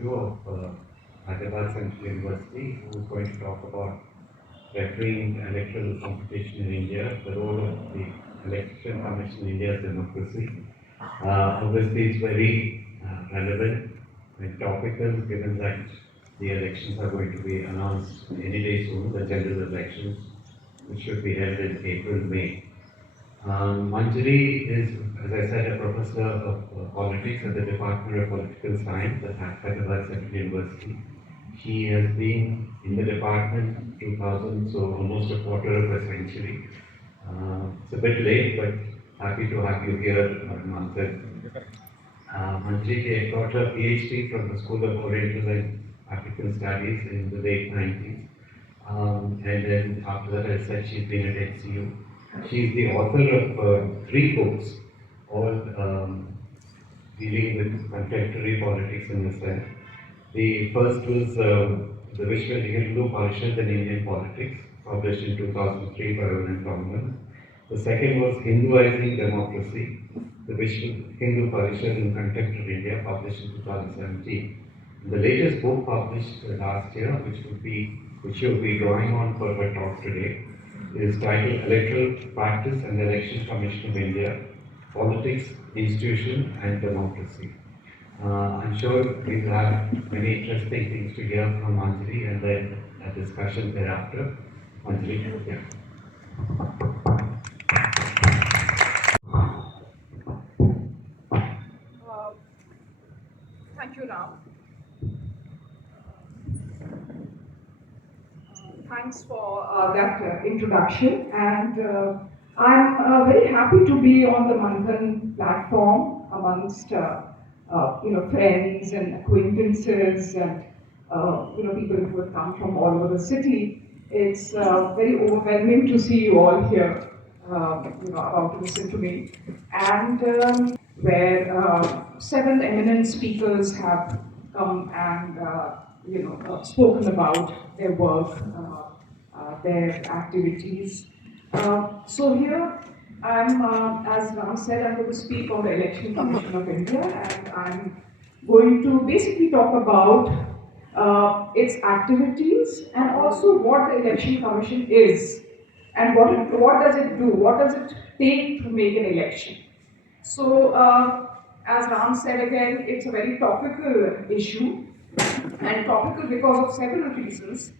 Katju of Hyderabad Central University, who is going to talk about refereeing electoral competition in India, the role of the Election Commission in India's democracy. Obviously, it's very relevant and topical, given that the elections are going to be announced any day soon, the general elections, which should be held in April, May. MANJARI is, as I said, a professor of politics at the Department of Political Science at Hyderabad Central University. She has been in the department 2000, so almost a quarter of a century. It's a bit late, but happy to have you here, Manthan. Manjari got her PhD from the School of Oriental and African Studies in the late 90s. And then after that, I said she's been at HCU. She's the author of 3 books, all dealing with contemporary politics in the South. The first was the Vishwa Hindu Parishad in Indian Politics, published in 2003 by Roland Tongman. The second was Hinduizing Democracy, the Vishwa Hindu Parishad in Contemporary India, published in 2017. The latest book published last year, which you'll be drawing on for our talk today, is titled Electoral Practice and the Election Commission of India, Politics, Institution and Democracy. I'm sure we will have many interesting things to hear from Manjari and then a discussion thereafter. Manjari, yeah. Thank you, Ram. Thanks for that introduction, and I'm very happy to be on the MANTHAN platform amongst friends and acquaintances and people who have come from all over the city. It's very overwhelming to see you all here, about to listen to me, and where 7 eminent speakers have come and spoken about their work, their activities. So here I'm, as Ram said, I'm going to speak on the Election Commission of India, and I'm going to basically talk about its activities and also what the Election Commission is and what does it do, what does it take to make an election. So, as Ram said again, it's a very topical issue, and topical because of several reasons.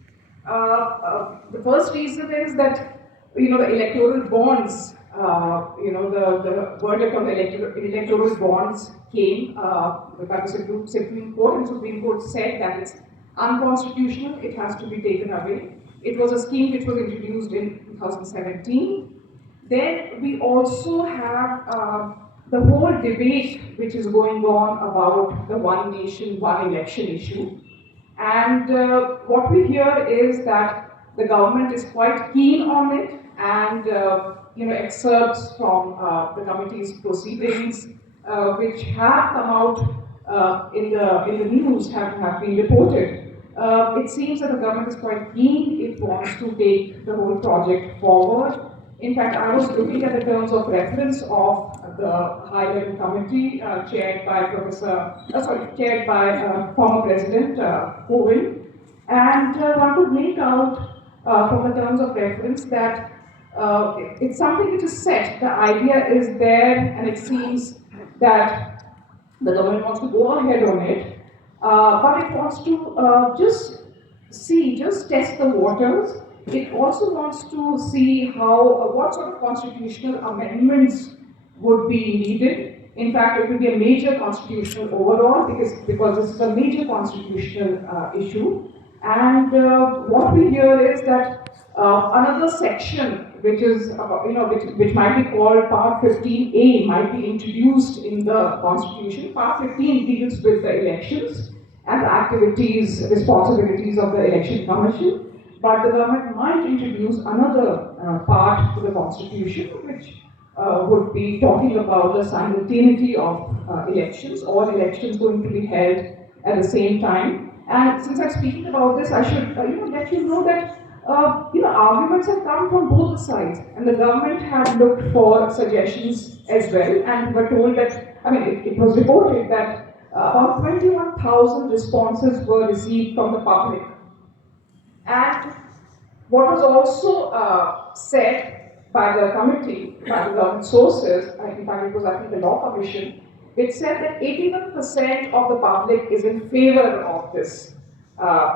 The first reason is that the electoral bonds, the verdict on the electoral bonds came by the Supreme Court, and Supreme Court said that it's unconstitutional, it has to be taken away. It was a scheme which was introduced in 2017. Then we also have the whole debate which is going on about the one nation, one election issue. And what we hear is that the government is quite keen on it, and excerpts from the committee's proceedings which have come out in the news have been reported. It seems that the government is quite keen, it wants to take the whole project forward. In fact, I was looking at the terms of reference of the high-level committee chaired by former President Kovind, and one could make out from the terms of reference that it's something which is set. The idea is there, and it seems that the government wants to go ahead on it, but it wants to just test the waters. It also wants to see what sort of constitutional amendments would be needed. In fact, it will be a major constitutional overhaul because this is a major constitutional issue. And what we hear is that another section, which is which might be called Part 15A, might be introduced in the Constitution. Part 15 deals with the elections and the activities, responsibilities of the Election Commission. But the government might introduce another part to the Constitution, which would be talking about the simultaneity of elections, all elections going to be held at the same time. And since I'm speaking about this, I should let you know that arguments have come from both sides, and the government have looked for suggestions as well, and were told that, it was reported that about 21,000 responses were received from the public. And what was also said by the committee, by the government sources, in fact it was I think the Law Commission, it said that 81% of the public is in favor of this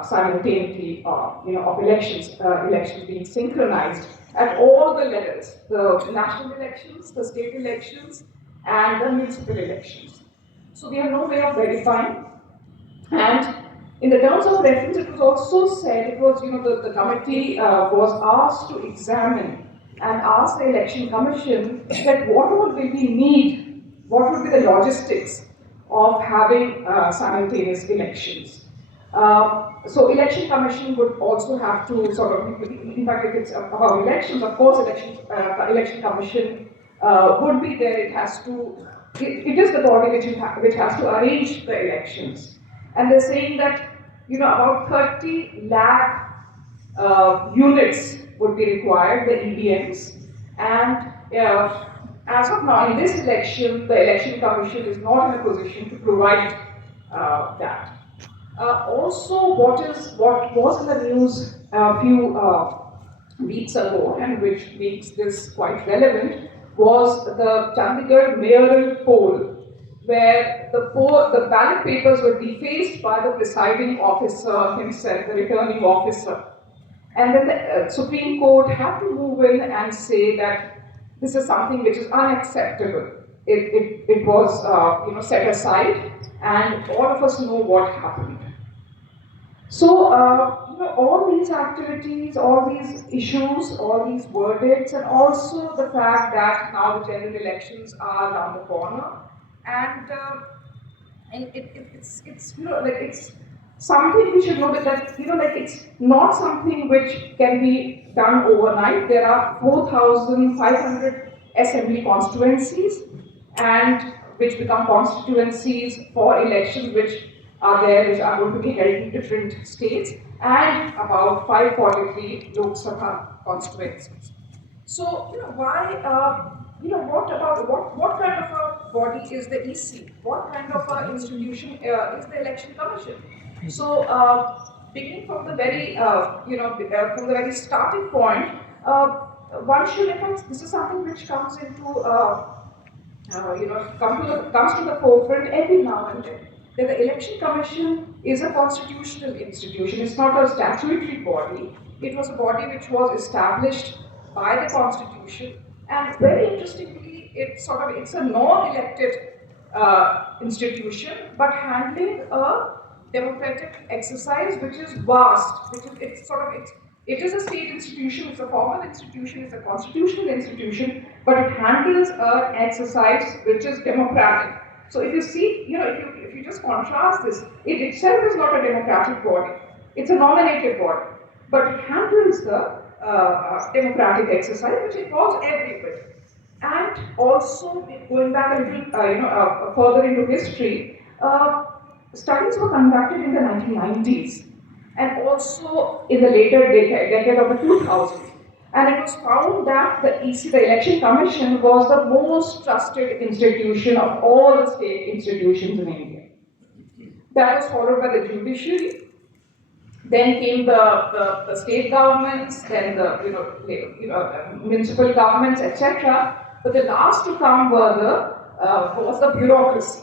simultaneity of elections being synchronized at all the levels, the national elections, the state elections, and the municipal elections. So we have no way of verifying. And in the terms of reference, it was also said, it was, the committee was asked to examine and ask the Election Commission that what would we need, what would be the logistics of having simultaneous elections. So Election Commission would also have to sort of, in fact, if it's about elections, of course, Election Commission would be there. It has to, it is the body which has to arrange the elections. And they're saying that, about 30 lakh units would be required, the EVMs. And as of now, in this election, the Election Commission is not in a position to provide that. Also, what was in the news a few weeks ago, and which makes this quite relevant, was the Chandigarh mayoral poll, where the ballot papers were defaced by the presiding officer himself, the returning officer. And then the Supreme Court had to move in and say that this is something which is unacceptable. It was set aside, and all of us know what happened. So, all these activities, all these issues, all these verdicts, and also the fact that now the general elections are around the corner, and it's it's something we should know that it's not something which can be done overnight. There are 4,500 assembly constituencies, and which become constituencies for elections which are there, which are going to be held in different states, and about 543 Lok Sabha constituencies. So, why? What kind of a body is the EC? What kind of an institution is the Election Commission? So, beginning from the very, from the very starting point, one should, in fact, this is something which comes into, comes to the forefront every now and then. That the Election Commission is a constitutional institution. It's not a statutory body. It was a body which was established by the Constitution, and very interestingly, it's a non-elected institution, but handling a democratic exercise which is vast. It is a state institution, it's a formal institution, it's a constitutional institution, but it handles an exercise which is democratic. So if you see, if you just contrast this, it itself is not a democratic body. It's a nominated body, but it handles the democratic exercise, which involves every bit. And also, going back a little, further into history, studies were conducted in the 1990s, and also in the later decade of the 2000s. And it was found that the EC, the Election Commission, was the most trusted institution of all the state institutions in India. That was followed by the judiciary. Then came the state governments, then the municipal governments, etc. But the last to come was the bureaucracy.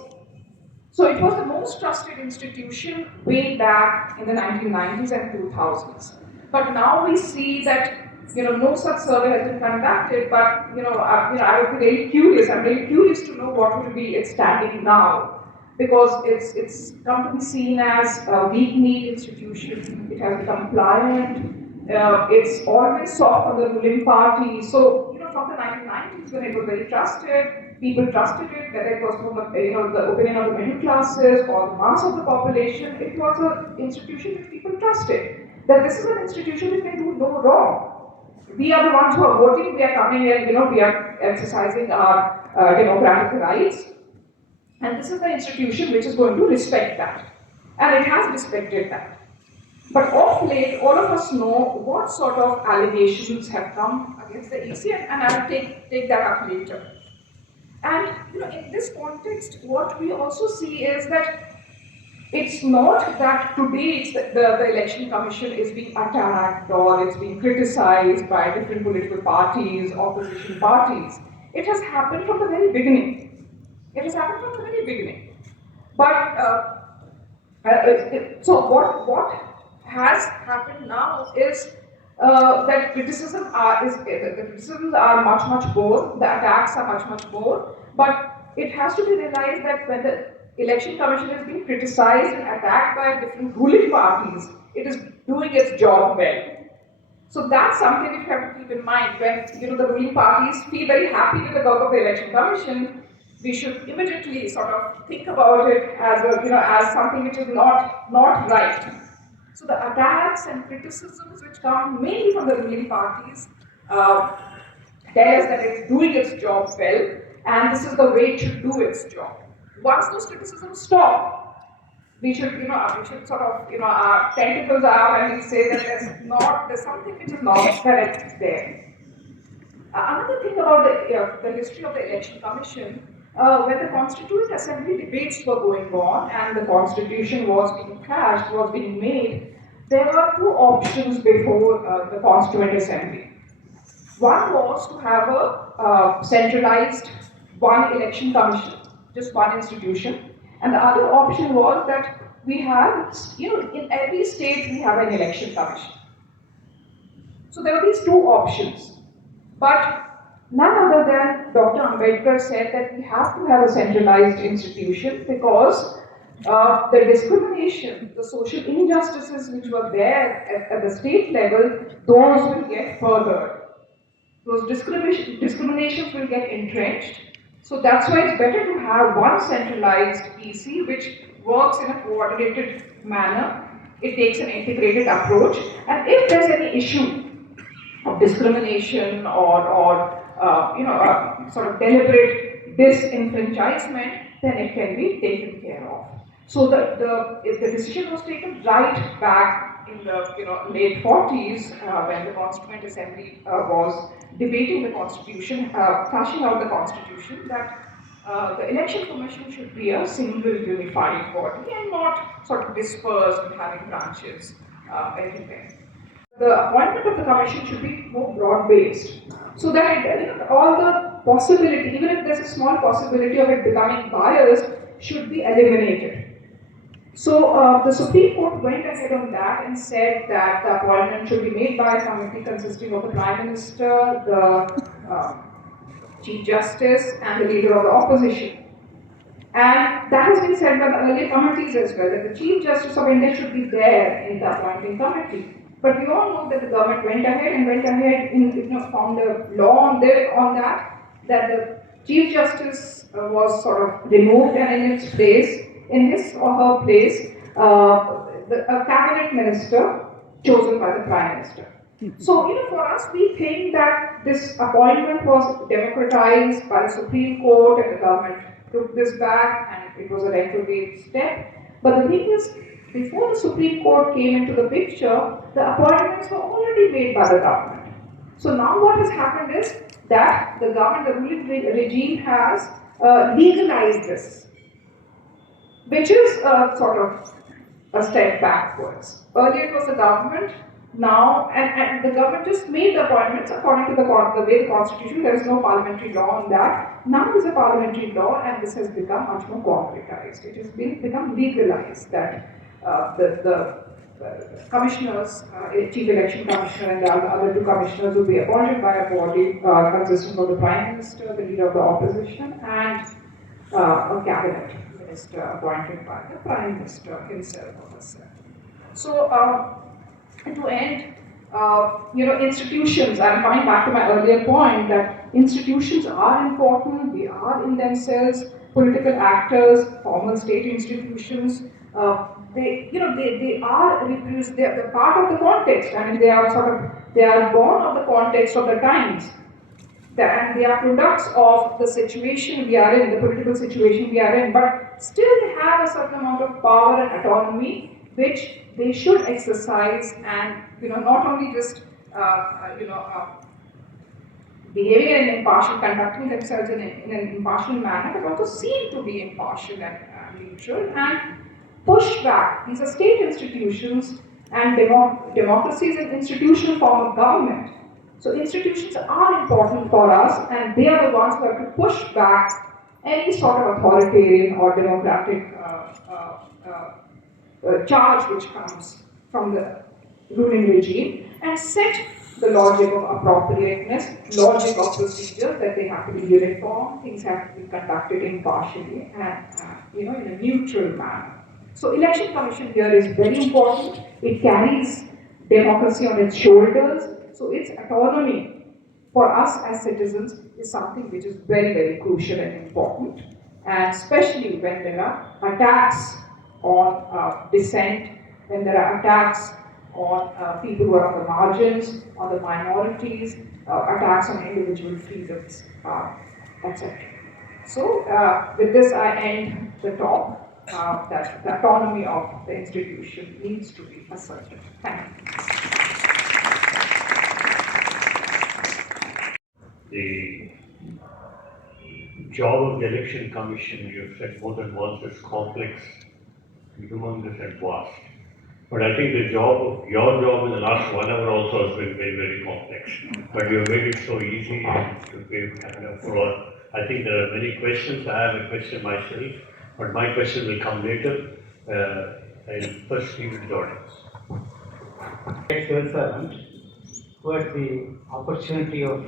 So it was the most trusted institution way back in the 1990s and 2000s. But now we see that no such survey has been conducted. But I would be really curious. I'm really curious to know what will be its standing now. Because it's come to be seen as a weak-kneed institution. It has become pliant. It's always soft on the ruling party. So, from the 1990s, when it was very trusted, people trusted it, whether it was from the opinion of the middle classes or the mass of the population, it was an institution which people trusted. That this is an institution which can do no wrong. We are the ones who are voting, we are coming in, we are exercising our democratic rights. And this is the institution which is going to respect that. And it has respected that. But of late, all of us know what sort of allegations have come against the EC, and I'll take that up later. And in this context, what we also see is that It's not that today the election commission is being attacked or it's being criticized by different political parties, opposition parties. It has happened from the very beginning. It has happened from the very beginning. But so what has happened now is that the criticisms are much more, the attacks are much more, but it has to be realized that when the election commission is being criticized and attacked by different ruling parties, it is doing its job well. So that's something which you have to keep in mind when the ruling parties feel very happy with the work of the election commission. We should immediately sort of think about it as as something which is not right. So the attacks and criticisms which come mainly from the ruling parties uh, tell us that it's doing its job well, and this is the way it should do its job. Once those criticisms stop, we should sort of, our tentacles out and we say that there's something which is not correct there. Another thing about the history of the election commission, when the Constituent Assembly debates were going on and the constitution was being cast, was being made, there were two options before the Constituent Assembly. One was to have a centralized one election commission, just one institution, and the other option was that we have, in every state we have an election commission. So there were these two options, but none other than Dr. Ambedkar said that we have to have a centralized institution because the discrimination, the social injustices which were there at the state level, those will get furthered. Those discriminations will get entrenched. So that's why it's better to have one centralized EC which works in a coordinated manner. It takes an integrated approach, and if there's any issue of discrimination or sort of deliberate disenfranchisement, then it can be taken care of. So the decision was taken right back in the late 40s when the Constituent Assembly was debating the Constitution, flashing out the Constitution, that the Election Commission should be a single unified body and not sort of dispersed and having branches everywhere. The appointment of the commission should be more broad-based, so that all the possibility, even if there's a small possibility of it becoming biased, should be eliminated. So the Supreme Court went ahead on that and said that the appointment should be made by a committee consisting of the Prime Minister, the Chief Justice, and the Leader of the Opposition. And that has been said by the earlier committees as well, that the Chief Justice of India should be there in the appointing committee. But we all know that the government went ahead and found a law on that the Chief Justice was sort of removed, and in its place, in his or her place, a cabinet minister chosen by the Prime Minister. So, for us, we think that this appointment was democratized by the Supreme Court, and the government took this back, and it was a retrograde step. But the thing is, before the Supreme Court came into the picture, the appointments were already made by the government. So now what has happened is that the government, the ruling regime has legalized this, which is sort of a step backwards. Earlier it was the government, now, and the government just made the appointments according to the way the Constitution, there is no parliamentary law on that. Now there is a parliamentary law, and this has become much more concretized. It has become legalized that the commissioners, Chief Election Commissioner and the other two commissioners will be appointed by a body consisting of the Prime Minister, the Leader of the Opposition, and a cabinet minister appointed by the Prime Minister himself or herself. So, to end, institutions, I'm coming back to my earlier point that institutions are important, they are in themselves political actors, formal state institutions. They are they're part of the context. I mean, they are born of the context of the times. And they are products of the situation we are in, the political situation we are in, but still they have a certain amount of power and autonomy which they should exercise, and not only just behaving in an impartial, conducting themselves in an impartial manner, but also seem to be impartial and neutral, and push back. These are state institutions, and democracy is an institutional form of government. So institutions are important for us, and they are the ones who have to push back any sort of authoritarian or democratic charge which comes from the ruling regime, and set the logic of appropriateness, logic of procedure, that they have to be uniform, things have to be conducted impartially and in a neutral manner. So election commission here is very important. It carries democracy on its shoulders. So its autonomy for us as citizens is something which is very, very crucial and important. And especially when there are attacks on dissent, when there are attacks on people who are on the margins, on the minorities, attacks on individual freedoms, etc. So, with this, I end the talk. That the autonomy of the institution needs to be asserted. Thank you. The job of the election commission, you've said more than once, is complex, humongous and vast. But I think your job in the last 1 hour also has been very, very complex. But you have made it so easy to give kind of for. I think there are many questions. I have a question myself, but my question will come later. I'll first leave it to the audience. Civil servant who had the opportunity of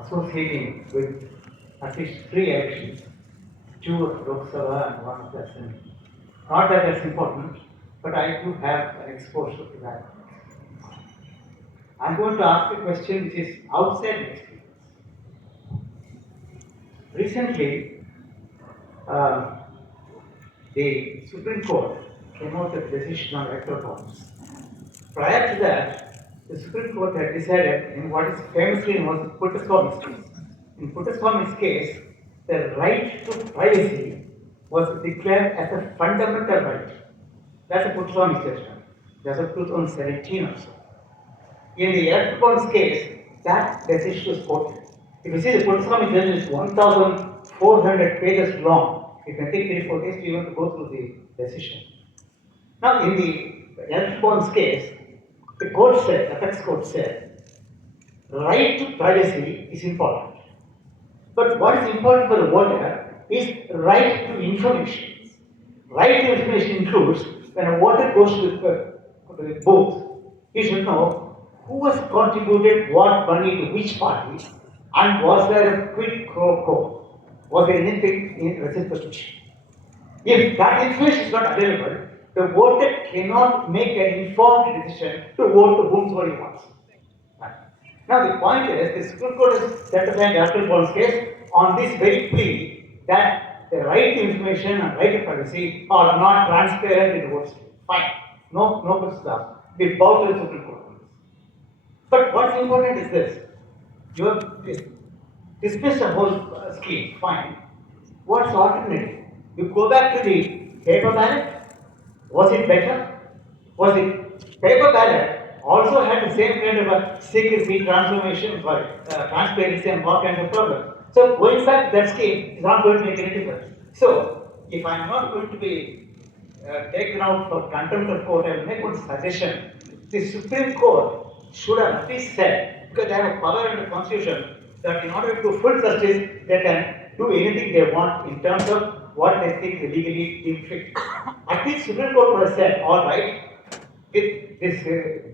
associating with at least 3 elections, 2 of Lok Sabha and 1 of the Assembly. Not that that's important, but I do have an exposure to that. I'm going to ask a question which is outside the experience. Recently, the Supreme Court came out with a decision on electoral bonds. Prior to that, the Supreme Court had decided in what is famously known as Puttaswamy's case. In Puttaswamy's case, the right to privacy was declared as a fundamental right. That's a Puttaswamy's judgment. That's a 2017 or so. In the electoral bonds case, that decision was quoted. If you see the Puttaswamy judgment is 1,400 pages long. It can take 3 or 4 days to even go through the decision. Now, in the electoral bonds case, the court said, the apex court said, right to privacy is important. But what is important for the voter is right to information. Right to information includes when a voter goes to the booth, he should know who has contributed what money to which party, and was there a quid pro quo? Was there anything in reciprocation? If that information is not available, the voter cannot make an informed decision to vote to whomsoever he wants. Now the point is, the Supreme Court has certified the electoral bonds case on this very plea that the right to information and right to privacy are not transparent in the vote stream. Fine. No questions asked. We bow to the Supreme Court on this. But what's important is this. You have dismissed the whole scheme. Fine. What's the alternative? You go back to the paper ballot. Was it better? Was the paper ballot also had the same kind of a secrecy, transformation, transparency, and all kinds of problems? So going back to that scheme is not going to make any difference. So if I am not going to be taken out for contempt of court, I will make one suggestion. The Supreme Court should have at least said, because they have a power in the Constitution, that in order to do full justice, they can do anything they want in terms of what they think is legally deemed fit. At least Supreme Court would have said, all right, with this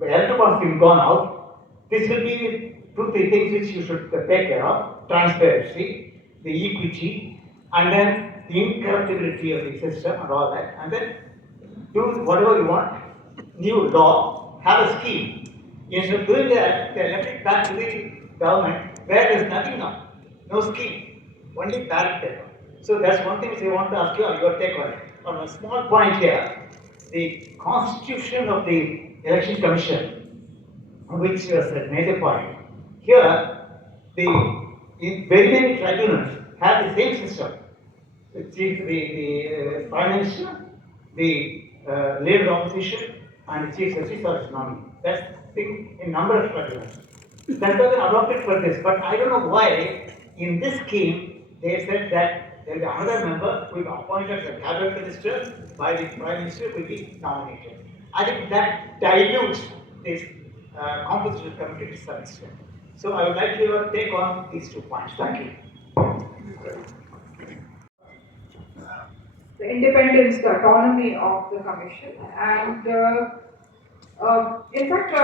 electoral bonds being gone out, this will be 2-3 things which you should take care of: transparency, the equity, and then the incorruptibility of the system and all that, and then do whatever you want. New law, have a scheme. Instead of doing that, they left it back to the government where there is nothing now, no scheme, only ballot paper. So that's one thing which I want to ask you your take on it. On a small point here, the constitution of the Election Commission, which was a major point. Here, in very many tribunals have the same system. The Prime Minister, the leader of the opposition, and the Chief Justice or his nominee. That's the thing in number of tribunals. That was adopted for this, but I don't know why in this scheme they said that there will be another member who will be appointed as a cabinet minister by the Prime Minister, will be nominated. I think that dilutes this composition committee to some extent. So I would like your take on these 2 points. Thank you. The independence, the autonomy of the commission, and in fact,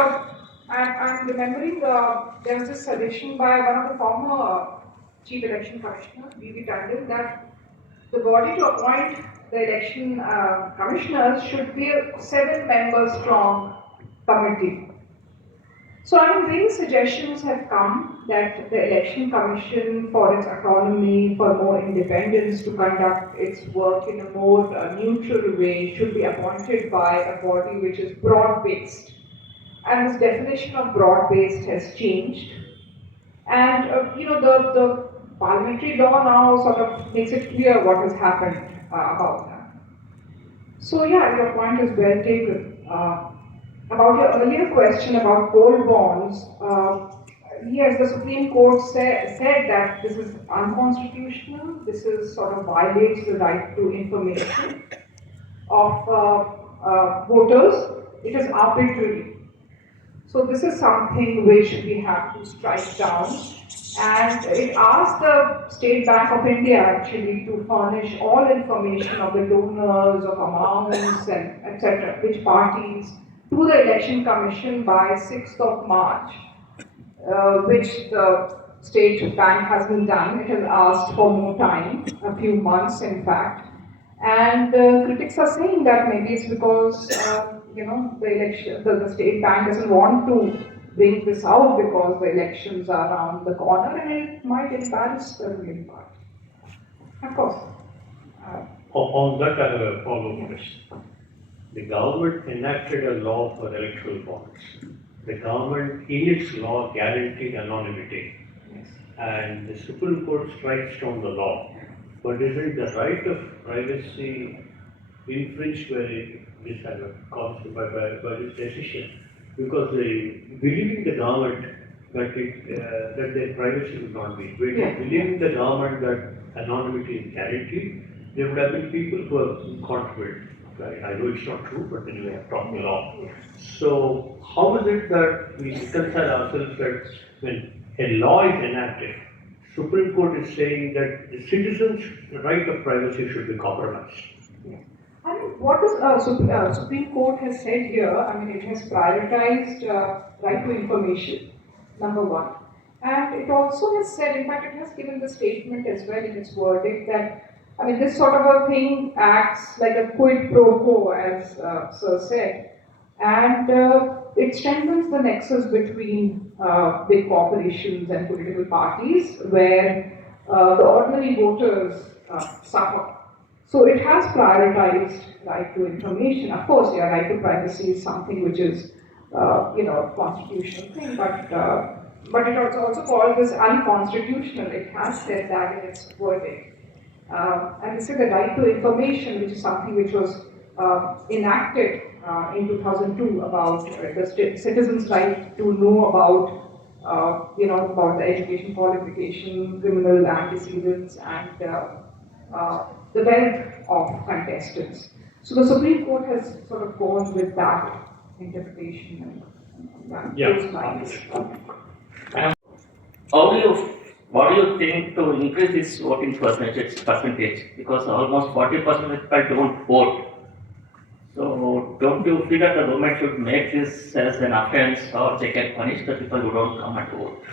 I'm remembering there was this suggestion by one of the former chief election commissioners, B.V. Tandon, that the body to appoint the election commissioners should be a 7-member strong committee. So, I mean, various suggestions have come that the election commission, for its autonomy, for more independence to conduct its work in a more neutral way, should be appointed by a body which is broad-based. And this definition of broad-based has changed. And the parliamentary law now sort of makes it clear what has happened about that. So yeah, your point is well taken. About your earlier question about gold bonds, yes, the Supreme Court said that this is unconstitutional. This is sort of violates the right to information of voters. It is arbitrary. So this is something which we have to strike down, and it asks the State Bank of India actually to furnish all information of the donors, of amounts and etc., which parties, to the Election Commission by 6th of March, which the State Bank hasn't done. It has asked for more time, a few months in fact. And critics are saying that maybe it's because the State Bank doesn't want to bring this out because the elections are around the corner and it might embarrass the ruling party. Of course. On that, I have a follow-up question. The government enacted a law for electoral bonds. The government, in its law, guaranteed anonymity. Yes. And the Supreme Court strikes down the law. But isn't the right of privacy infringed by this decision? Because they believing the government that their privacy would not be invaded, Yeah. believing the government that anonymity is guaranteed, there would have been people who have contributed. Right? I know it's not true, but then you have taught the law. So how is it that we reconcile ourselves that when a law is enacted, Supreme Court is saying that the citizens' right of privacy should be compromised? Yeah. I mean, what is Supreme Court has said here, I mean, it has prioritized right to information, number one. And it also has said, in fact, it has given the statement as well in its verdict that, I mean, this sort of a thing acts like a quid pro quo, as Sir said, and it strengthens the nexus between big corporations and political parties, where the ordinary voters suffer. So it has prioritized right to information. Of course, yeah, right to privacy is something which is, a constitutional thing, but it also called this unconstitutional. It has said that in its verdict. And this is the right to information, which is something which was enacted in 2002 about the citizens' right to know about, about the education qualification, criminal antecedents, and the wealth of contestants. So the Supreme Court has sort of gone with that interpretation and those lines. What do you think to increase this voting percentage? Because almost 40% of people don't vote. So don't you feel that the government should make this as an offense, or they can punish the people who don't come and vote?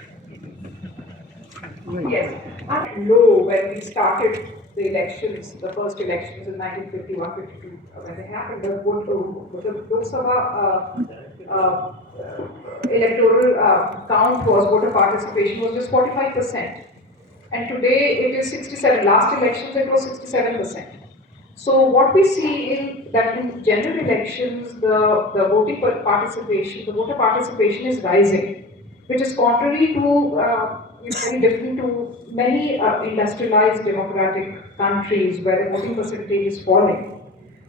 Yes, and low when we started the elections, the first elections in 1951-52, when they happened, the Lok Sabha electoral count was, voter participation was just 45%. And today it is 67. Last elections it was 67%. So what we see in that in general elections, the voter participation is rising, which is contrary to is very different to many industrialized democratic countries where the voting percentage is falling.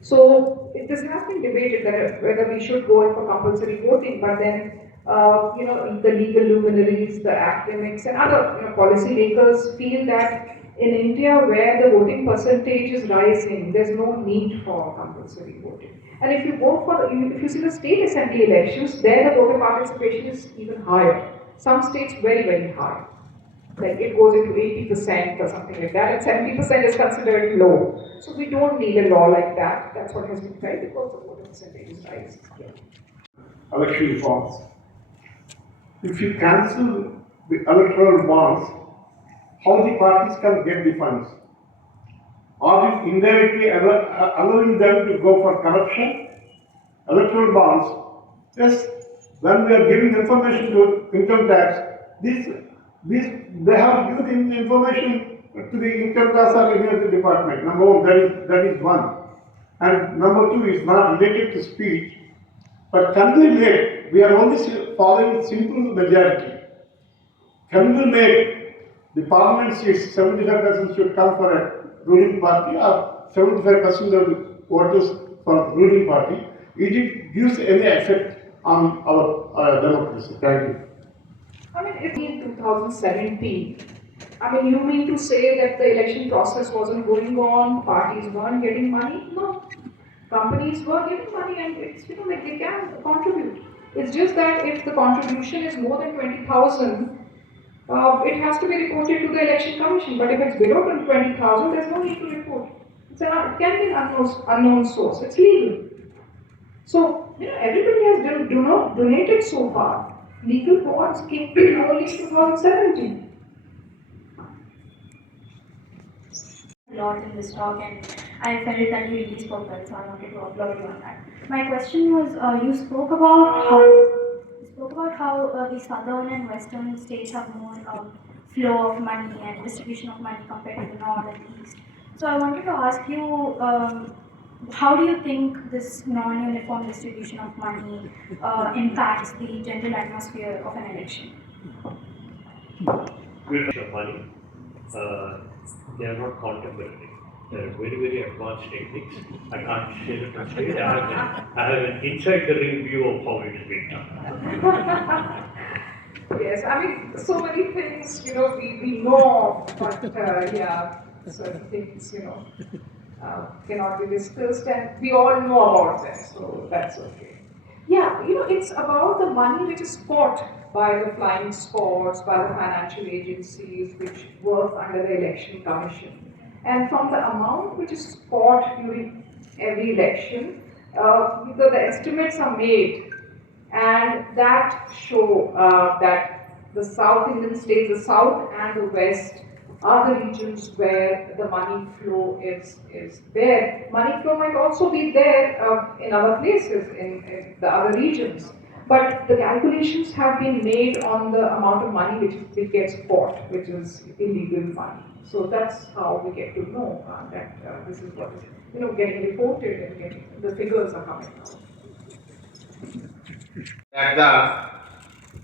So this has been debated that whether we should go in for compulsory voting, but then the legal luminaries, the academics, and other policy makers feel that in India, where the voting percentage is rising, there's no need for compulsory voting. And if you go for, if you see the state assembly elections, there the voter participation is even higher. Some states very, very high. Like it goes into 80% or something like that, and 70% is considered low. So we don't need a law like that. That's what has been tried because the voter percentage is rising. Election reforms. If you cancel the electoral bonds, how the parties can get the funds? Are you indirectly allowing them to go for corruption? Electoral bonds, yes, when we are giving information to income tax, they have to give the information to the income tax or any other department. Number one, that is one. And number two is not related to speech, but can we make, we are only following simple majority. Can we make the parliament seats 75% should come for a ruling party or 75% of the voters for the ruling party? It gives any effect on our democracy. Thank you. I mean, if in 2017, I mean, you mean to say that the election process wasn't going on, parties weren't getting money? No. Companies were getting money and it's, like they can contribute. It's just that if the contribution is more than 20,000, it has to be reported to the election commission. But if it's below 20,000, there's no need to report. It can be an unknown source. It's legal. So, everybody has donated so far. Legal bonds came only in 2017. A lot in this talk, and I felt that you really spoke well, so I wanted to applaud you on that. My question was, you spoke about how the southern and western states have more flow of money and distribution of money compared to the north and east. So I wanted to ask you, how do you think this non-uniform distribution of money impacts the general atmosphere of an election? Of money, they are not contemporary. They are very, very advanced techniques. I can't share it on stage. I have an inside the ring view of how it is being done. Yes, I mean, so many things, we know, but yeah, certain things, cannot be discussed, and we all know about them, so that's okay. Yeah, it's about the money which is caught by the flying squads, by the financial agencies which work under the election commission. And from the amount which is caught during every election, the estimates are made, and that show that the South Indian states, the South and the West, are the regions where the money flow is there. Money flow might also be there in other places, in the other regions. But the calculations have been made on the amount of money which gets caught, which is illegal money. So that's how we get to know that this is what is getting reported and the figures are coming out. That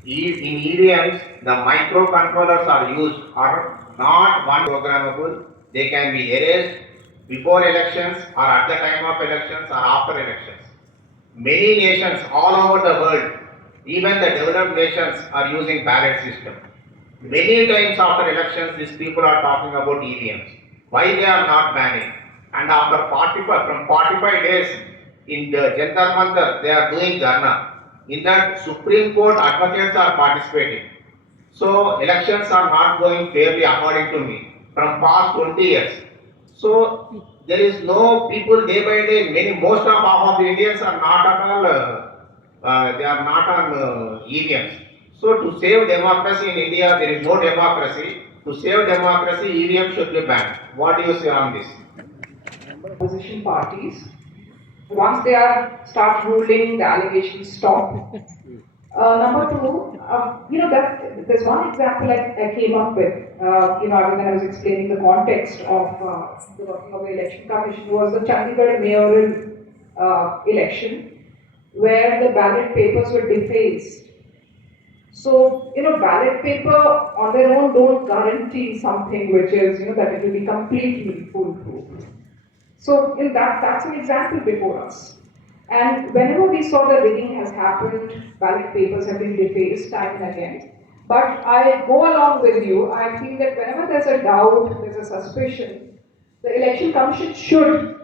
in EVMs, the microcontrollers are used are not one programmable. They can be erased before elections or at the time of elections or after elections. Many nations all over the world, even the developed nations, are using ballot system. Many times after elections, these people are talking about EVMs. Why they are not banning? And after 45 days in the Jantar Mantar, they are doing Dharna. In that, Supreme Court advocates are participating. So elections are not going fairly according to me from past 20 years. So there is no people day by day. Most of the Indians are not at all. They are not on EVMs. So to save democracy in India, there is no democracy. To save democracy, EVM should be banned. What do you say on this? Opposition parties, once they start ruling, the allegations stop. Number two, that there's one example I came up with. When I was explaining the context of the working of the election commission, was the Chandigarh mayoral election, where the ballot papers were defaced. So, ballot paper on their own don't guarantee something which is, that it will be completely foolproof. So, that's an example before us. And whenever we saw the rigging has happened, ballot papers have been defaced time and again, But I go along with you. I feel that whenever there's a doubt, there's a suspicion, the Election Commission should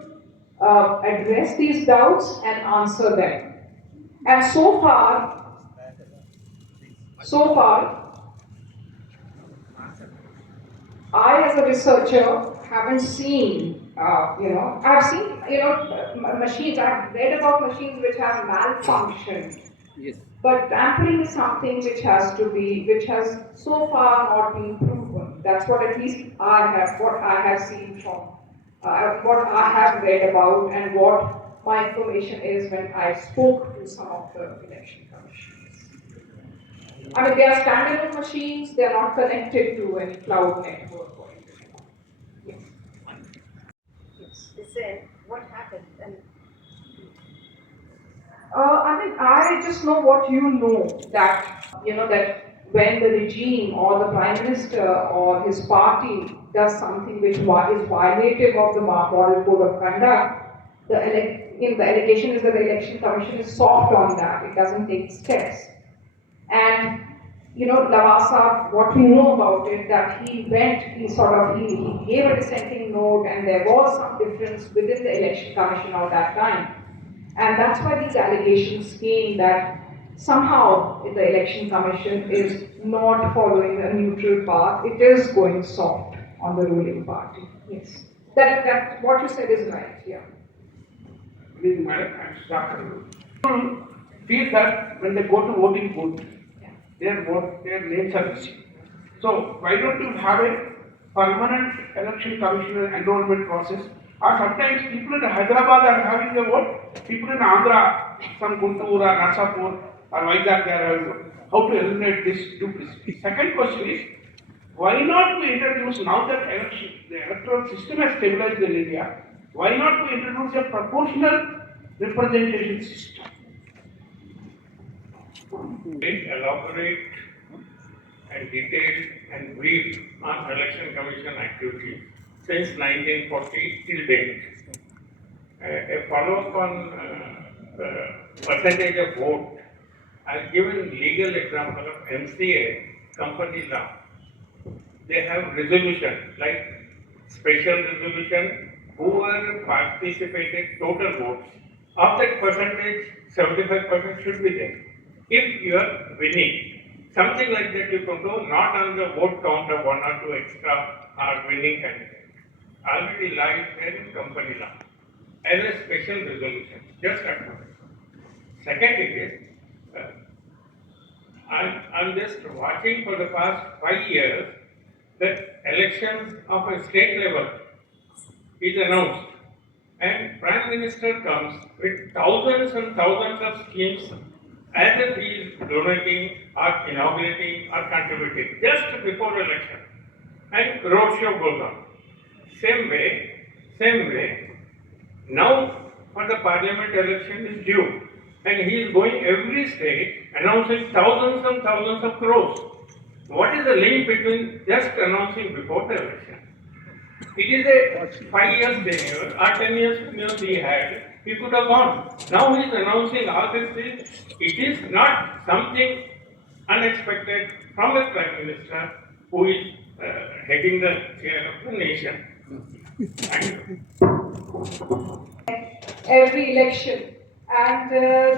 address these doubts and answer them. And so far, I as a researcher haven't seen, I've seen, machines, I've read about machines which have malfunctioned. Yes. But tampering is something which has so far not been proven. That's what at least what I have seen from, what I have read about and what my information is when I spoke to some of the election commissioners. I mean, they are standalone machines, they are not connected to any cloud network or anything. Yes. Yes. They said, what happened? And I just know what you know, that when the regime or the Prime Minister or his party does something which is violative of the Model Code of Conduct, the allegation is that the Election Commission is soft on that, it doesn't take steps. And Lavasa, what we know about it, that he gave a dissenting note and there was some difference within the Election Commission at that time. And that's why these allegations came that somehow the Election Commission is not following a neutral path, it is going soft on the ruling party. Yes. That what you said is right, yeah. Madam, people feel that when they go to voting booth, their names are missing. So why don't you have a permanent election commissioner enrollment process? Or sometimes people in Hyderabad are having a vote, people in Andhra, some Guntur or Narsapur or Vizag, they are having a vote. How to eliminate this duplicity? Second question is, why not we introduce, now that the electoral system has stabilized in India, why not we introduce a proportional representation system? Elaborate and detailed and brief on election commission activity since 1940 till date. A follow-up on percentage of vote. I've given legal example of MCA, company law. They have resolution, like special resolution, whoever participated total votes, of that percentage, 75% should be there. If you are winning, something like that you can do, not on the vote count of 1 or 2 extra are winning candidates. Already lies there in company law as a special resolution, just acknowledge. Second thing is, I'm just watching for the past 5 years that elections of a state level is announced and Prime Minister comes with thousands and thousands of schemes as if he is donating or inaugurating or contributing just before election, and roadshow goes on. Same way, now for the parliament election is due, and he is going every state announcing thousands and thousands of crores. What is the link between just announcing before the election? It is a 5 years tenure or 10 years tenure he had, he could have gone. Now he is announcing all these things. It is not something unexpected from a Prime Minister who is heading the chair of the nation. Thank you. Every election. And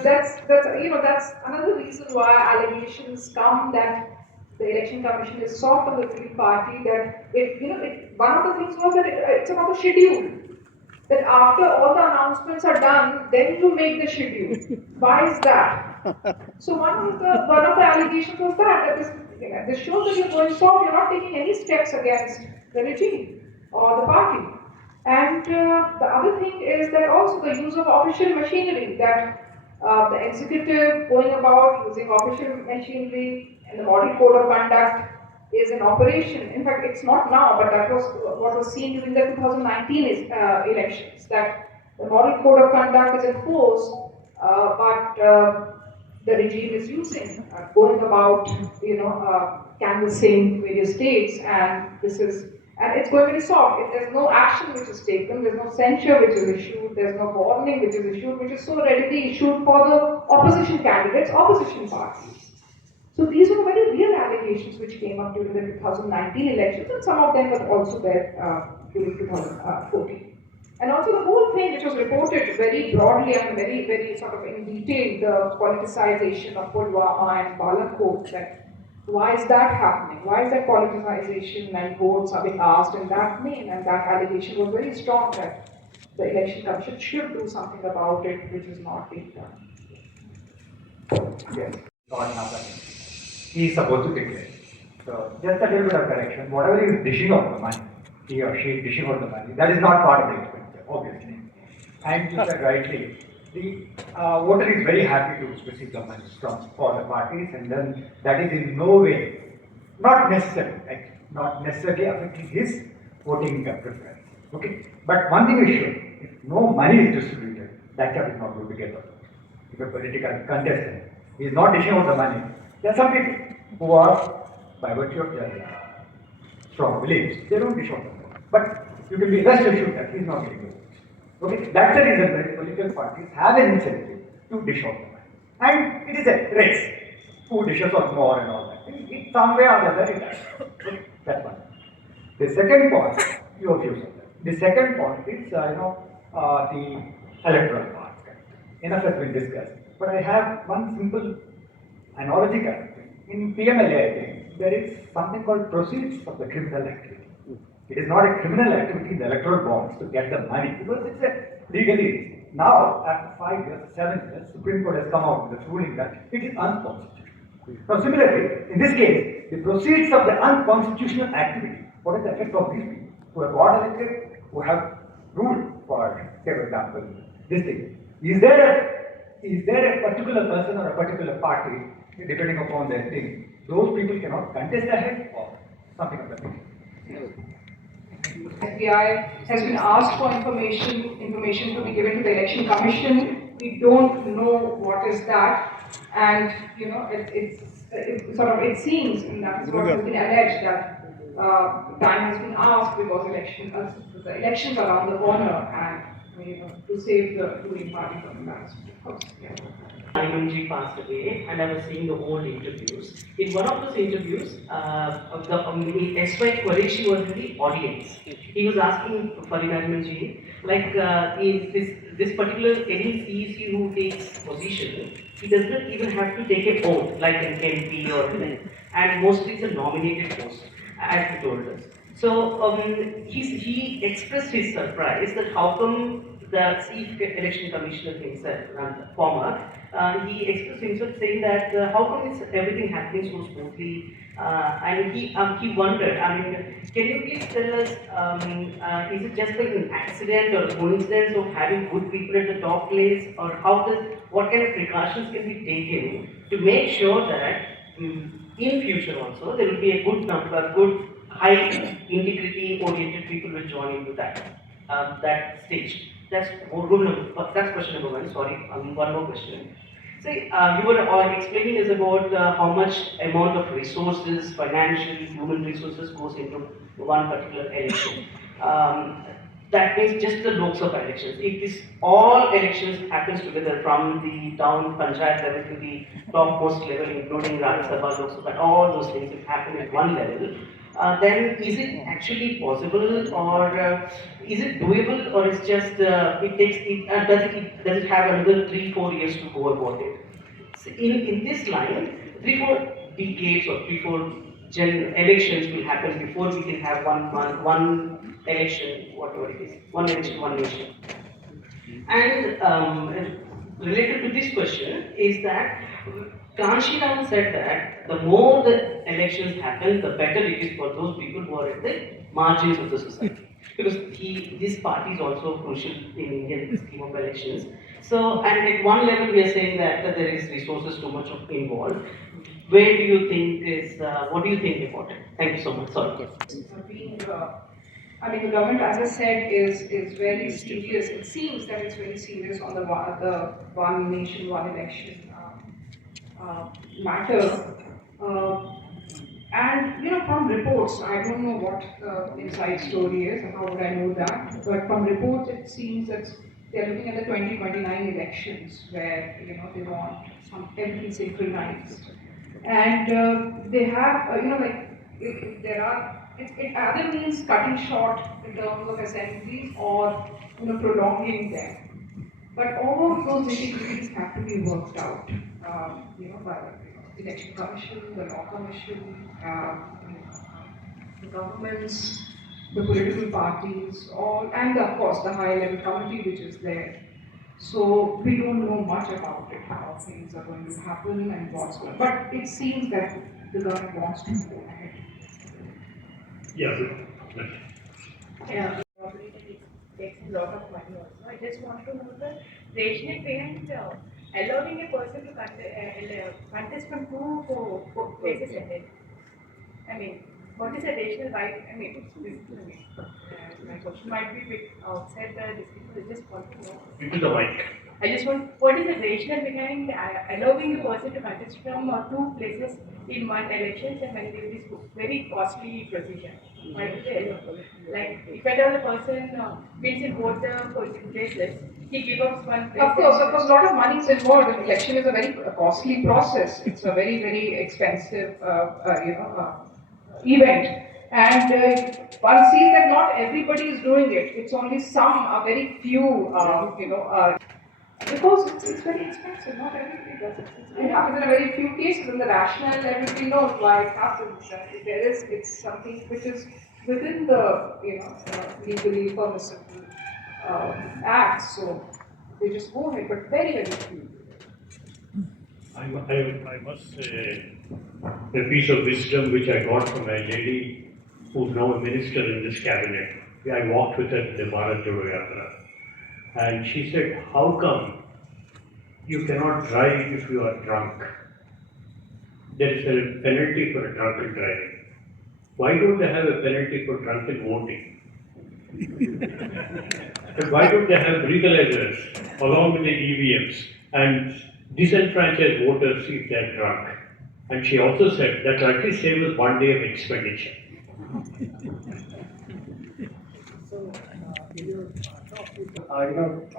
that's another reason why allegations come that the election commission is soft on the ruling party. That one of the things was that it's about the schedule. That after all the announcements are done, then you make the schedule. Why is that? So one of the allegations was that this shows that you're going soft. You're not taking any steps against the regime or the party. And the other thing is that also the use of official machinery, that the executive going about using official machinery and the Model Code of Conduct is in operation. In fact, it's not now, but that was what was seen during the 2019 elections, that the Model Code of Conduct is enforced, but the regime is using, going about, canvassing various states, and it's going to be soft. If there's no action which is taken, there's no censure which is issued, there's no warning which is issued, which is so readily issued for the opposition candidates, opposition parties. So these were very real allegations which came up during the 2019 elections, and some of them were also there during 2014. And also the whole thing which was reported very broadly and very sort of in detail, the politicization of Pulwama and Balakot, that why is that happening? Why is that politicization and votes are being asked in that name? And that allegation was very strong that the election commission should do something about it, which is not being done. Yes, God knows. He is supposed to declare. So just a little bit of correction. Whatever he is dishing out the money, he or she is dishing out the money, that is not part of the expenditure, obviously. And you said rightly, the voter is very happy to receive the money from for the parties, and then that is in no way, not necessarily affecting his voting preference. Okay, but one thing is sure: if no money is distributed, that job is not going to get the vote. If a political contestant is not dishing out the money, there are some people who are, by virtue of their strong beliefs, they don't dish out the money. But you can be rest assured that he is not getting the votes. Okay, that's the reason why political parties have an incentive to dish out the money. And it is a race. Who dishes out more and all that. In some way or the other, it does. Okay, that's one. The second point, your views on that. The second point is, the electoral part. Enough has been discussed. But I have one simple analogy kind of thing. In PMLA, I think, there is something called proceeds of the criminal activity. It is not a criminal activity in the electoral bonds to get the money, because it's a legally. Now, after 5 years, 7 years, Supreme Court has come out with a ruling that it is unconstitutional. Now, similarly, in this case, the proceeds of the unconstitutional activity, what is the effect of these people who have got elected, who have ruled for, say, for example, this thing? Is there a particular person or a particular party, depending upon their thing, those people cannot contest ahead or something of that nature? FBI has been asked for information to be given to the Election Commission. We don't know what is that, and it seems, and that's what has been alleged, that time has been asked because the elections are around the corner, and to save the ruling party from embarrassment, of course. Yeah. MANJARI passed away, and I was seeing the old interviews. In one of those interviews, despite Qureshi was in the audience, he was asking MANJARI, like, this particular any CEC who takes position, he does not even have to take a oath like an MP or and mostly it's a nominated post, as he told us. So he expressed his surprise that how come the Chief Election Commissioner himself, former, he expressed himself saying that how come is everything happening so smoothly, and he wondered. I mean, can you please tell us, is it just like an accident or a coincidence of having good people at the top place, or what kind of precautions can be taken to make sure that in future also there will be a good number, good high integrity oriented people will join into that stage. That's question number one. Sorry, one more question. So you were explaining us about how much amount of resources, financial, human resources goes into one particular election. That means just the Lok Sabha elections. If this all elections happens together from the down Panchayat level to the topmost level, including Rajya Sabha, Lok Sabha, all those things, if happen at one level, then is it actually possible, or is it doable, or is just does it have another 3-4 years to go about it? So in this line, 3-4 decades or 3-4 elections will happen before we can have one election, whatever it is, one election, one nation. And related to this question is that Kanshiram said that the more the elections happen, the better it is for those people who are at the margins of the society. Because this party is also crucial in Indian scheme of elections. So, and at one level we are saying that there is resources too much involved. Where do you think is, what do you think about it? Thank you so much. Sorry. I mean, the government, as I said, is very serious. It seems that it's very serious on the one nation, one election matter. And from reports, I don't know what the inside story is, how would I know that? But from reports, it seems that they're looking at the 2029 elections, where they want everything synchronized. And they have, if there are, it either means cutting short in terms of assemblies or, prolonging them. But all of those nitty-gritties have to be worked out, by the election commission, the law commission, the governments, the political parties, all, and of course the high-level committee which is there. So we don't know much about it, how things are going to happen and what's going. But it seems that the government wants to go ahead. Yeah. Yeah, it takes a lot of money also. I just want to know the rationale behind allowing a person to contest from two places in it. I mean, what is the rationale why? I mean, my question might be a bit outside the discussion. I just want to know. Into the mic. I just want, what is the rationale behind allowing a person to contest from two places in one elections and when there is very costly procedure? Why do they allow? Like, if at all the person wins in both the places, he gives up one place. Of course, a lot of money is involved. An election is a very costly process. It's a very, very expensive, event. And one sees that not everybody is doing it. It's only some, a very few, because it's very expensive. Not everybody does it. It happens in a very few cases, and the rationale everybody knows why it happens. It's something which is within the legally permissible acts. So they just go ahead, but very, very few. I must say a piece of wisdom which I got from a lady who's now a minister in this cabinet. I walked with her in the Bharat Jodo Yatra, and she said, "How come you cannot drive if you are drunk? There is a penalty for a drunken driving. Why don't they have a penalty for drunken voting? And why don't they have breathalyzers along with the EVMs and disenfranchised voters if they are drunk?" And she also said that will at least save us 1 day of expenditure.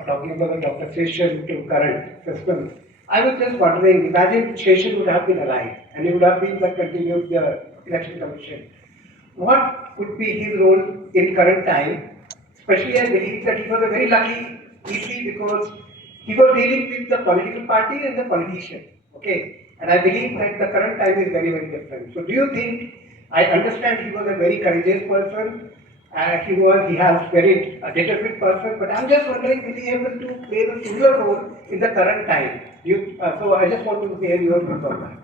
Talking about the doctor session to current system, I was just wondering, imagine Session would have been alive and he would have been continued the election commission. What would be his role in current time? Especially I believe that he was a very lucky EC because he was dealing with the political party and the politician. Okay. And I believe that the current time is very, very different. So do you think, I understand he was a very courageous person, he has very determined person, but I'm just wondering, will he able to play the similar role in the current time? So I just want to hear your views on that.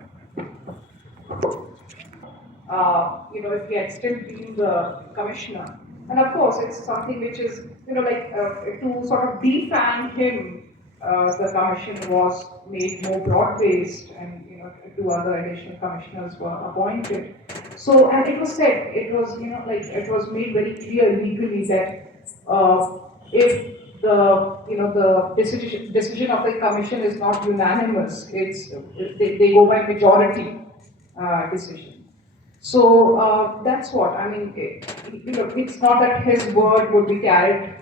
If he had still been the commissioner. And of course, it's something which is, to sort of defang him, the commission was made more broad-based and, 2 other additional commissioners were appointed. So, and it was said, it was, it was made very clear legally that if the decision of the commission is not unanimous, they go by majority decision. So that's what, I mean, it's not that his word would be carried,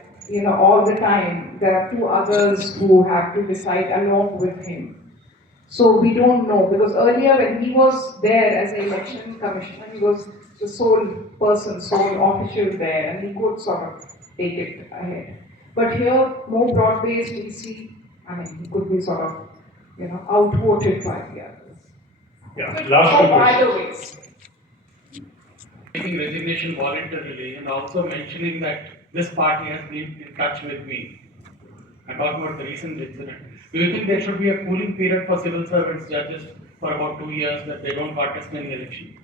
all the time. There are 2 others who have to decide along with him. So we don't know, because earlier when he was there as an election commissioner, he was the sole person, sole official there, and he could sort of take it ahead. But here, more broad-based, you see, I mean, he could be sort of, outvoted by the others. Yeah, last either ways. Taking resignation voluntarily and also mentioning that this party has been in touch with me. I'm talking about the recent incident. Do you think there should be a cooling period for civil servants, judges, for about 2 years that they don't contest in the election?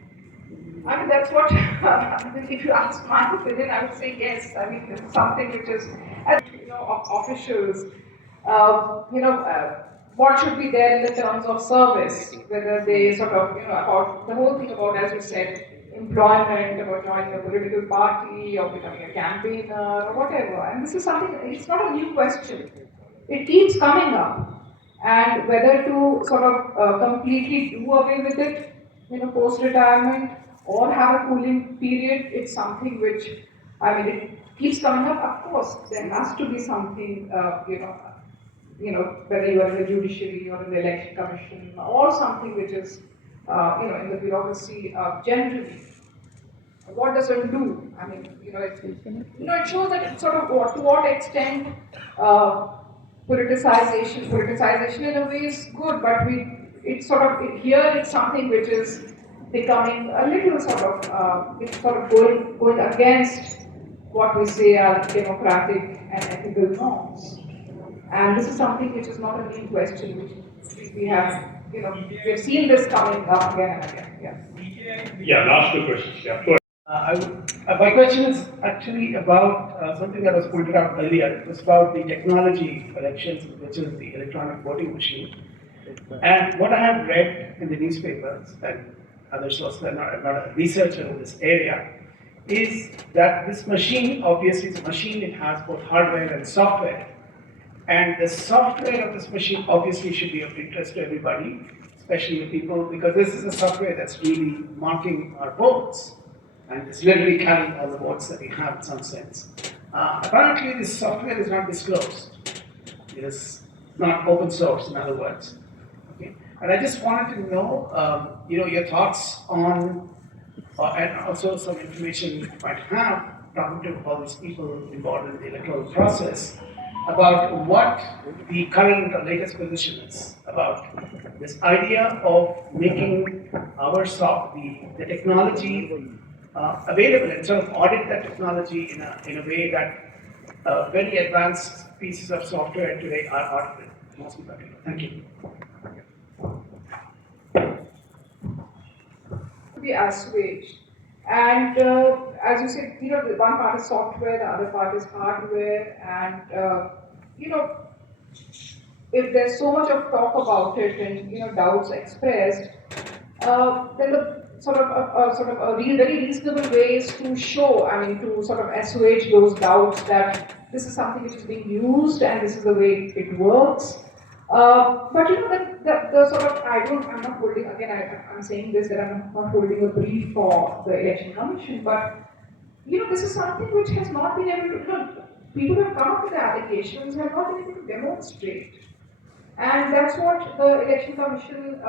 I mean, that's what, if you ask my opinion, I would say yes. I mean, it's something which is, officials, what should be there in the terms of service, whether they sort of, about the whole thing about, as you said, employment, about joining a political party or becoming a campaigner or whatever. And this is something, it's not a new question. It keeps coming up. And whether to sort of completely do away with it, post-retirement, or have a cooling period, it's something which, I mean, it keeps coming up. Of course, there has to be something, whether you are in the judiciary or in the election commission, or something which is in the bureaucracy generally. What does it do? I mean, it shows that sort of to what extent politicization in a way is good, but it's sort of, here it's something which is becoming a little sort of, it's sort of going against what we say are democratic and ethical norms. And this is something which is not a new question, which we have, we've seen this coming up again and again. Yeah, last two questions. Yeah, go ahead. My question is actually about something that was pointed out earlier. It was about the technology for elections, which is the electronic voting machine. And what I have read in the newspapers and other sources, I'm not a researcher in this area, is that this machine obviously is a machine. It has both hardware and software. And the software of this machine obviously should be of interest to everybody, especially the people, because this is a software that's really marking our votes. And it's literally carrying all the votes that we have in some sense. Apparently, this software is not disclosed. It is not open source, in other words. Okay? And I just wanted to know, your thoughts on, and also some information you might have, talking to all these people involved in the electoral process, about what the current or latest position is about this idea of making our the technology available and sort of audit that technology in a way that very advanced pieces of software today are audited. Mostly better. Thank you. To be assuaged. And as you said, the one part is software, the other part is hardware, and if there's so much of talk about it and doubts expressed, then the sort of a very reasonable way is to show, to sort of assuage those doubts that this is something which is being used and this is the way it works. But the sort of, I'm not holding, again, I'm saying this, that I'm not holding a brief for the election commission, but this is something which has not been able to, people who have come up with the allegations have not been able to demonstrate. And that's what the election commission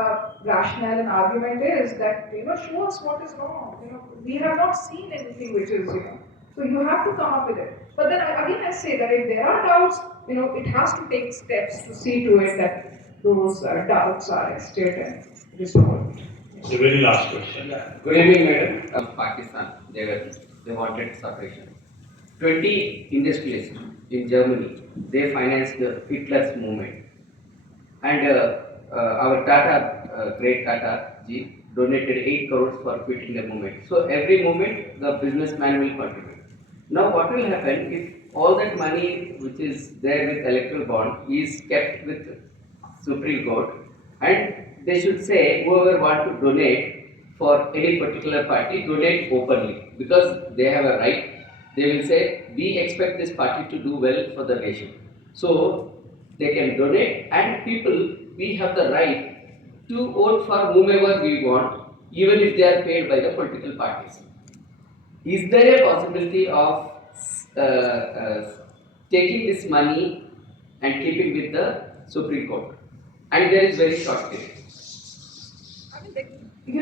rationale and argument is, that, show us what is wrong. We have not seen anything which is, so you have to come up with it. But then again I say that if there are doubts, it has to take steps to see to it that those doubts are extirped and resolved. The very last question. Good evening, madam. Pakistan, they wanted separation. 20 industrialists in Germany, they financed the Hitler's movement. And our Tata, great Tata ji, donated 8 crores for quitting the movement. So every movement, the businessman will contribute. Now what will happen if all that money which is there with electoral bond is kept with Supreme Court, and they should say whoever want to donate for any particular party, donate openly, because they have a right. They will say, we expect this party to do well for the nation. So they can donate, and people, we have the right to vote for whomever we want, even if they are paid by the political parties. Is there a possibility of taking this money and keeping with the Supreme Court? And there is very short period.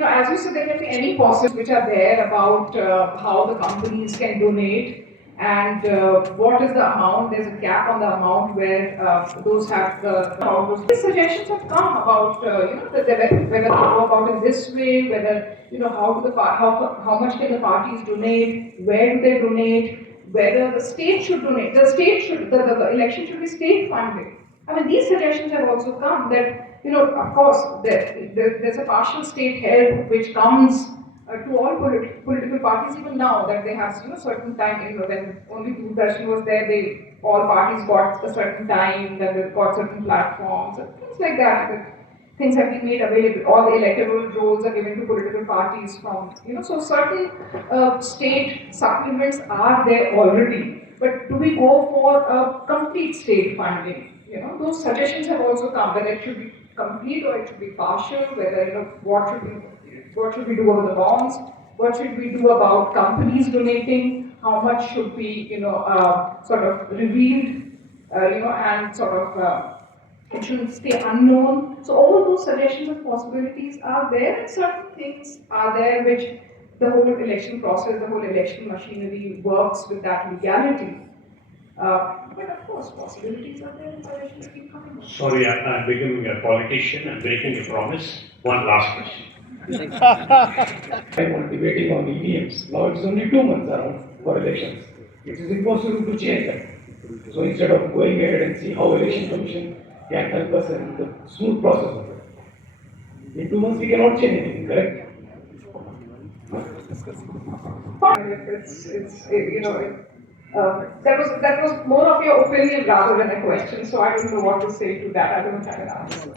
As you said, there can be any possibilities which are there about how the companies can donate and what is the amount. There's a cap on the amount where those have these suggestions have come about whether they go about in this way, whether how much can the parties donate, where do they donate, whether the state should donate. The election should be state funded. These suggestions have also come that, of course, there's a partial state help which comes to all political parties even now, that they have certain time, when only Doordarshan was there, all parties got a certain time, then they got certain platforms, and things like that. Things have been made available, all the electoral roles are given to political parties from, so certain state supplements are there already. But do we go for a complete state funding? Those suggestions have also come, whether it should be complete or it should be partial, whether, what should we do about the bonds, what should we do about companies donating, how much should be, sort of revealed, and sort of it shouldn't stay unknown. So all those suggestions and possibilities are there, and certain things are there which the whole election process, the whole election machinery works with that legality. But of course, possibilities are there and suggestions keep coming. Sorry, I'm becoming a politician. I'm breaking a promise. One last question. I was debating on EVMs. Now it's only 2 months around for elections. It is impossible to change that. So instead of going ahead and see how election commission can help us in the smooth process of it. In 2 months we cannot change anything, correct? That was more of your opinion rather than a question, so I don't know what to say to that. I don't have an answer.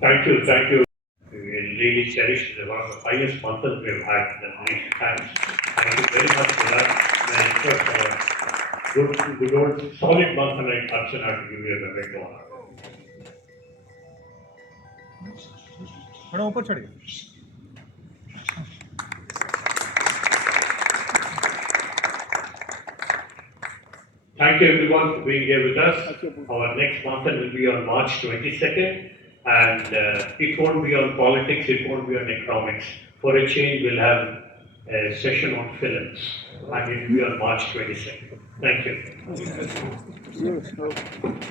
Thank you, thank you. We really cherish one of the finest months we've had in the recent times. Thank you very much for that. And of course, good old solid month like Archana to give you a direct honor. Thank you everyone for being here with us. Our next Manthan will be on March 22nd, and it won't be on politics, it won't be on economics. For a change, we'll have a session on films, and it will be on March 22nd. Thank you.